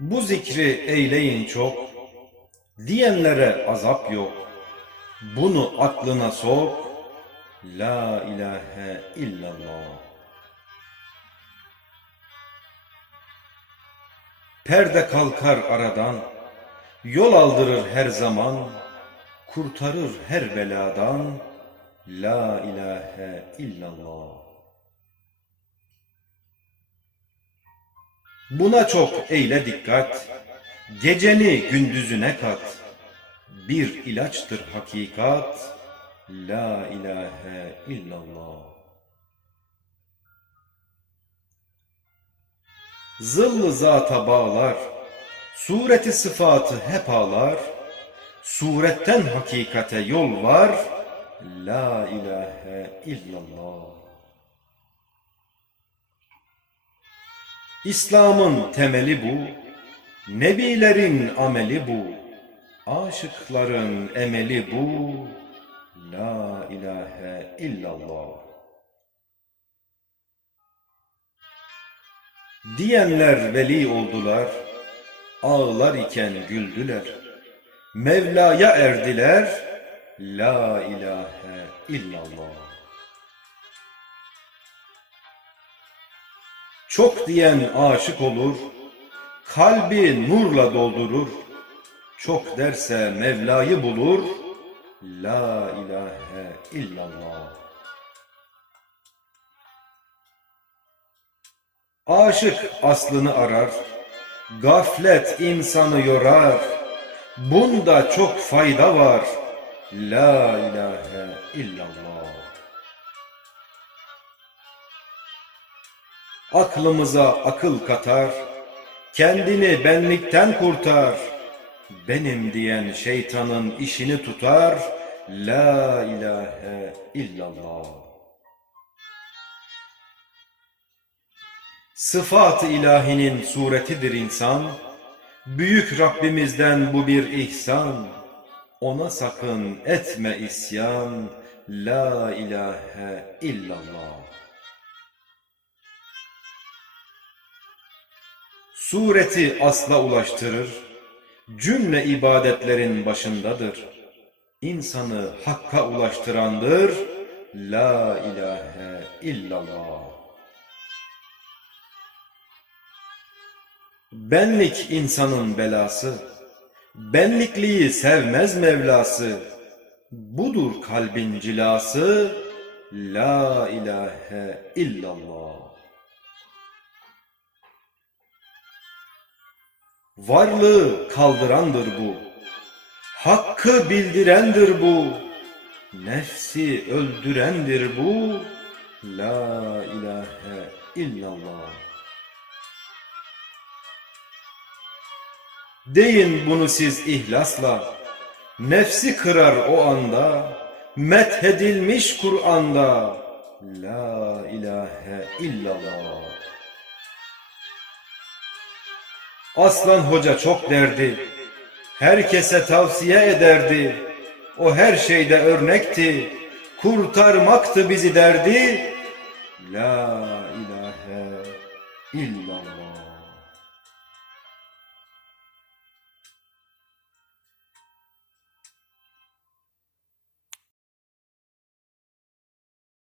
Bu zikri eyleyin çok, diyenlere azap yok. Bunu aklına sok, La ilahe illallah. Perde kalkar aradan, yol aldırır her zaman, kurtarır her beladan, La ilahe illallah. Buna çok eyle dikkat, geceni gündüzüne kat. Bir ilaçtır hakikat, La ilahe illallah. Zıllı zata bağlar, sureti sıfatı hep ağlar, suretten hakikate yol var, La ilahe illallah. İslam'ın temeli bu, nebilerin ameli bu, aşıkların emeli bu, La ilahe illallah. Diyenler veli oldular, ağlar iken güldüler. Mevla'ya erdiler, La ilahe illallah. Çok diyen aşık olur, kalbi nurla doldurur. Çok derse Mevla'yı bulur, La ilahe illallah. Aşık aslını arar, gaflet insanı yorar. Bunda çok fayda var, La ilahe illallah. Aklımıza akıl katar, kendini benlikten kurtar. Benim diyen şeytanın işini tutar, La ilahe illallah. Sıfat-ı ilahinin suretidir insan, büyük Rabbimizden bu bir ihsan. Ona sakın etme isyan, La ilahe illallah. Sureti asla ulaştırır, cümle ibadetlerin başındadır. İnsanı hakka ulaştırandır, La ilahe illallah. Benlik insanın belası, benlikliği sevmez Mevlası. Budur kalbin cilası, La ilahe illallah. Varlığı kaldırandır bu. Hakkı bildirendir bu. Nefsi öldürendir bu. La ilahe illallah. Deyin bunu siz ihlasla. Nefsi kırar o anda. Methedilmiş Kur'an'da. La ilahe illallah. Aslan Hoca çok derdi. Herkese tavsiye ederdi. O her şeyde örnekti. Kurtarmaktı bizi derdi. La ilahe illallah.